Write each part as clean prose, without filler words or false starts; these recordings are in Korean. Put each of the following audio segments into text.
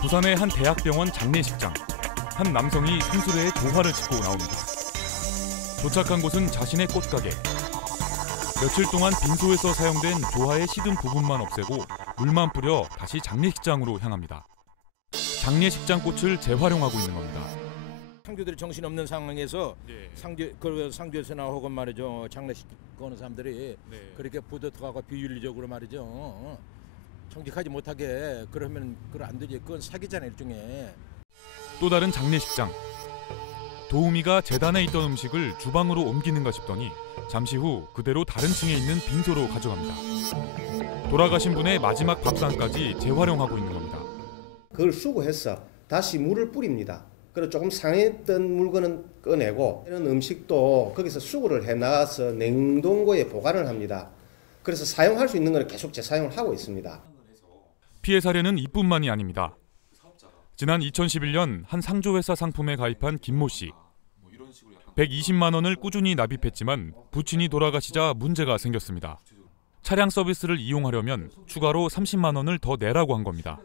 부산의 한 대학병원 장례식장. 한 남성이 순수레에 조화를 짚고 나옵니다. 도착한 곳은 자신의 꽃가게. 며칠 동안 빈소에서 사용된 조화의 시든 부분만 없애고 물만 뿌려 다시 장례식장으로 향합니다. 장례식장 꽃을 재활용하고 있는 겁니다. 상주들이 정신없는 상황에서 상주에서나 혹은 말이죠 장례식 거는 사람들이 그렇게 부도덕하고 비윤리적으로 말이죠 정직하지 못하게 그러면 그건 안 되지. 그건 사기잖아요 일종의. 또 다른 장례식장. 도우미가 재단에 있던 음식을 주방으로 옮기는가 싶더니 잠시 후 그대로 다른 층에 있는 빈소로 가져갑니다. 돌아가신 분의 마지막 밥상까지 재활용하고 있는 겁니다. 그걸 수거해서 다시 물을 뿌립니다. 그리고 조금 상했던 물건은 꺼내고 이런 음식도 거기서 수거를 해나가서 냉동고에 보관을 합니다. 그래서 사용할 수 있는 걸 계속 재사용을 하고 있습니다. 피해 사례는 이뿐만이 아닙니다. 지난 2011년 한 상조회사 상품에 가입한 김모 씨. 120만 원을 꾸준히 납입했지만 부친이 돌아가시자 문제가 생겼습니다. 차량 서비스를 이용하려면 추가로 30만 원을 더 내라고 한 겁니다.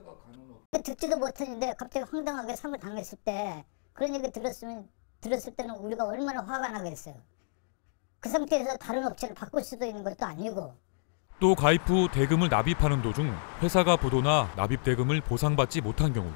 듣지도 못했는데 갑자기 황당하게 상을 당했을 때 그런 얘기 들었을 때는 우리가 얼마나 화가 나겠어요. 그 상태에서 다른 업체를 바꿀 수도 있는 것도 아니고. 또 가입 후 대금을 납입하는 도중 회사가 부도나 납입 대금을 보상받지 못한 경우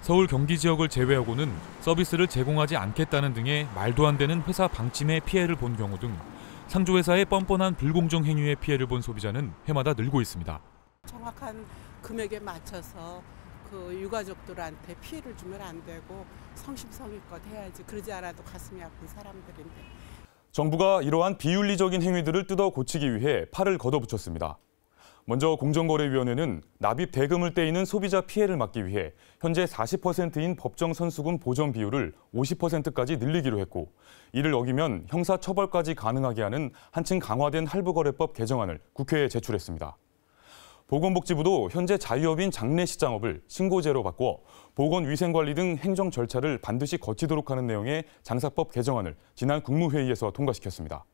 서울 경기 지역을 제외하고는 서비스를 제공하지 않겠다는 등의 말도 안 되는 회사 방침의 피해를 본 경우 등 상조회사의 뻔뻔한 불공정 행위의 피해를 본 소비자는 해마다 늘고 있습니다. 정확한 금액에 맞춰서 그 유가족들한테 피해를 주면 안 되고 성심성의껏 해야지. 그러지 않아도 가슴이 아픈 사람들인데. 정부가 이러한 비윤리적인 행위들을 뜯어 고치기 위해 팔을 걷어붙였습니다. 먼저 공정거래위원회는 납입 대금을 떼이는 소비자 피해를 막기 위해 현재 40%인 법정 선수금 보전 비율을 50%까지 늘리기로 했고, 이를 어기면 형사처벌까지 가능하게 하는 한층 강화된 할부거래법 개정안을 국회에 제출했습니다. 보건복지부도 현재 자유업인 장례식장업을 신고제로 바꿔 보건위생관리 등 행정 절차를 반드시 거치도록 하는 내용의 장사법 개정안을 지난 국무회의에서 통과시켰습니다.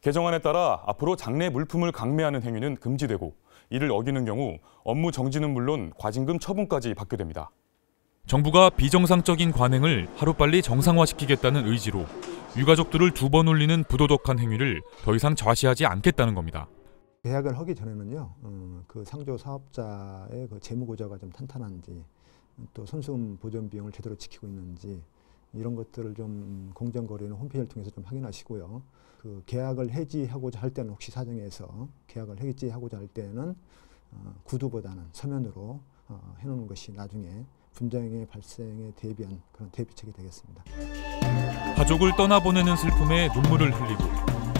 개정안에 따라 앞으로 장례 물품을 강매하는 행위는 금지되고 이를 어기는 경우 업무 정지는 물론 과징금 처분까지 받게 됩니다. 정부가 비정상적인 관행을 하루빨리 정상화시키겠다는 의지로 유가족들을 두 번 울리는 부도덕한 행위를 더 이상 좌시하지 않겠다는 겁니다. 계약을 하기 전에는요, 그 상조 사업자의 그 재무 구조가 좀 탄탄한지, 또 선수금 보전 비용을 제대로 지키고 있는지 이런 것들을 좀 공정거래위원회 홈페이지를 통해서 좀 확인하시고요. 그 계약을 해지하고자 할 때는 혹시 사정에서 계약을 해지하고자 할 때는 구두보다는 서면으로 해놓는 것이 나중에 분쟁의 발생에 대비한 그런 대비책이 되겠습니다. 가족을 떠나보내는 슬픔에 눈물을 흘리고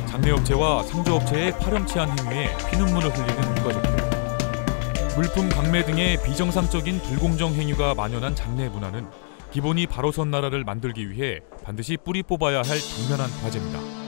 장례업체와 상조업체의 파렴치한 행위에 피눈물을 흘리는 유가족들. 물품 강매 등의 비정상적인 불공정 행위가 만연한 장례 문화는 기본이 바로 선 나라를 만들기 위해 반드시 뿌리 뽑아야 할 당면한 과제입니다.